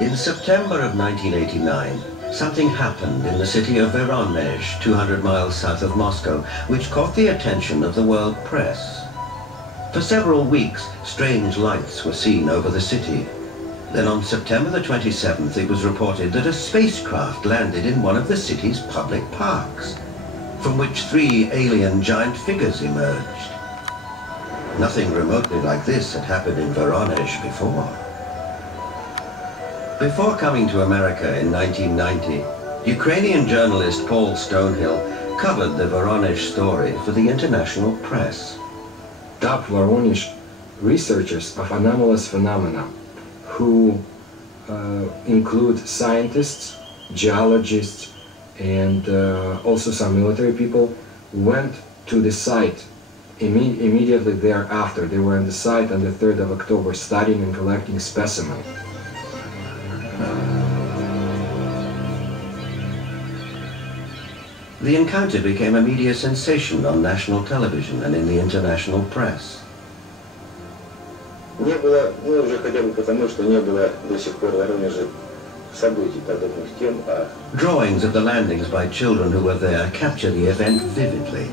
In September of 1989, something happened in the city of Voronezh, 200 miles south of Moscow, which caught the attention of the world press. For several weeks, strange lights were seen over the city. Then on September the 27th, it was reported that a spacecraft landed in one of the city's public parks, from which 3 alien giant figures emerged. Nothing remotely like this had happened in Voronezh before. Before coming to America in 1990, Ukrainian journalist Paul Stonehill covered the Voronezh story for the international press. Top Voronezh researchers of anomalous phenomena, who include scientists, geologists, and also some military people, went to the site immediately thereafter. They were on the site on the 3rd of October studying and collecting specimens. The encounter became a media sensation on national television and in the international press. Не было, ну уже хотя бы потому, что не было до сих пор в Воронеже событий подобных тем, а... Drawings of the landings by children who were there capture the event vividly.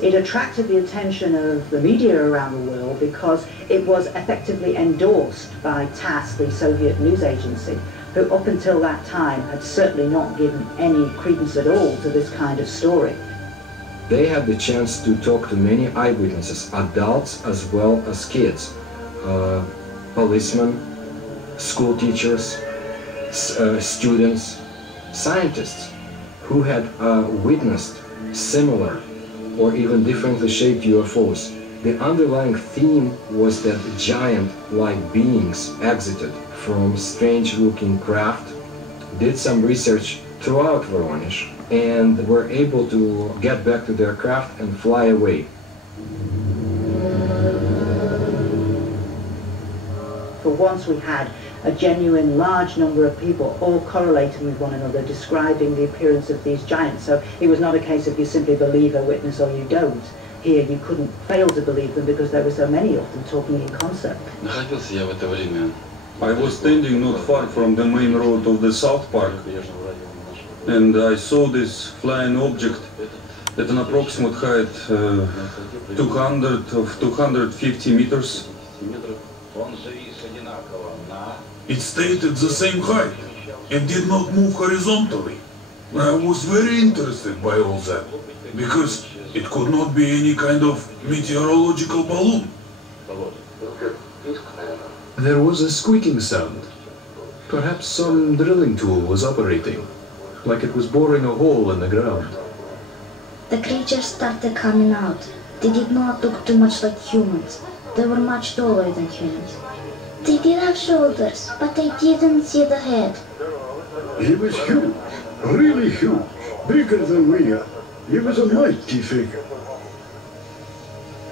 It attracted the attention of the media around the world because it was effectively endorsed by TASS, the Soviet news agency, who up until that time had certainly not given any credence at all to this kind of story. They had the chance to talk to many eyewitnesses, adults as well as kids, policemen, school teachers, students, scientists who had witnessed similar or even differently shaped UFOs. The underlying theme was that giant-like beings exited from strange-looking craft, did some research throughout Voronezh, and were able to get back to their craft and fly away. For once we had a genuine large number of people all correlating with one another, describing the appearance of these giants. So it was not a case of you simply believe a witness or you don't. Here you couldn't fail to believe them because there were so many of them talking in concert. I was standing not far from the main road of the South Park, and I saw this flying object at an approximate height 250 meters. It stayed at the same height and did not move horizontally. I was very interested by all that, because it could not be any kind of meteorological balloon. There was a squeaking sound. Perhaps some drilling tool was operating, like it was boring a hole in the ground. The creatures started coming out. They did not look too much like humans. They were much taller than humans. They did have shoulders, but I didn't see the head. He was huge, really huge, bigger than we are. He was a mighty figure.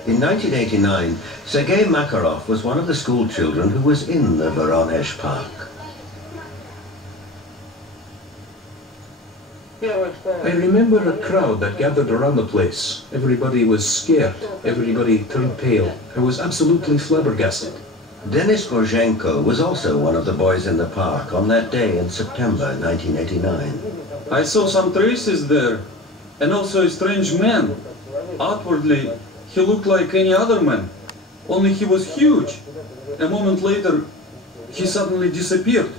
In 1989, Sergei Makarov was one of the school children who was in the Voronezh park. I remember a crowd that gathered around the place. Everybody was scared. Everybody turned pale. I was absolutely flabbergasted. Denis Gorzhenko was also one of the boys in the park on that day in September 1989. I saw some traces there, and also a strange man. Outwardly, he looked like any other man, only he was huge. A moment later, he suddenly disappeared.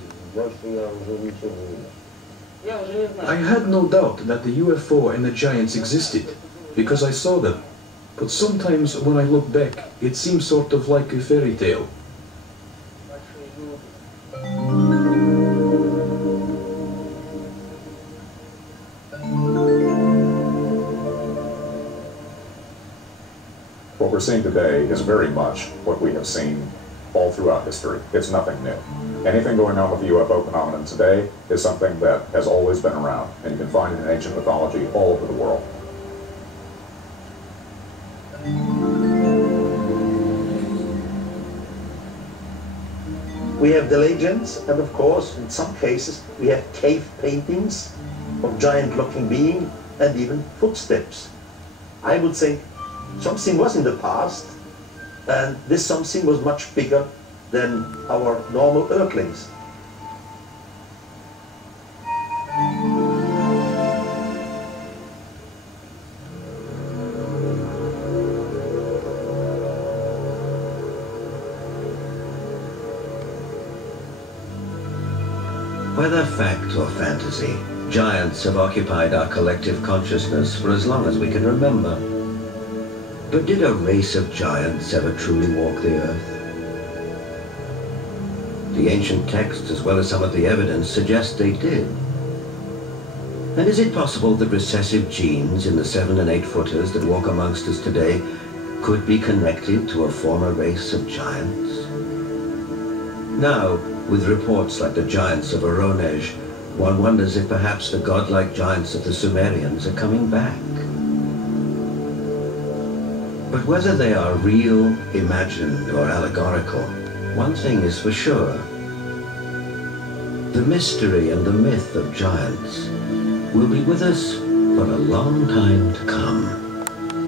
I had no doubt that the UFO and the giants existed, because I saw them. But sometimes when I look back, it seems sort of like a fairy tale. What we're seeing today is very much what we have seen all throughout history. It's nothing new. Anything going on with the UFO phenomenon today is something that has always been around, and you can find it in ancient mythology all over the world. We have the legends, and of course, in some cases, we have cave paintings of giant-looking beings and even footsteps. I would think something was in the past, And this something was much bigger than our normal earthlings. Whether fact or fantasy, giants have occupied our collective consciousness for as long as we can remember. But did a race of giants ever truly walk the earth? The ancient texts, as well as some of the evidence, suggest they did. And is it possible that recessive genes in the 7- and 8-footers that walk amongst us today could be connected to a former race of giants? Now, with reports like the giants of Voronezh, one wonders if perhaps the godlike giants of the Sumerians are coming back. But whether they are real, imagined, or allegorical, one thing is for sure. The mystery and the myth of giants will be with us for a long time to come.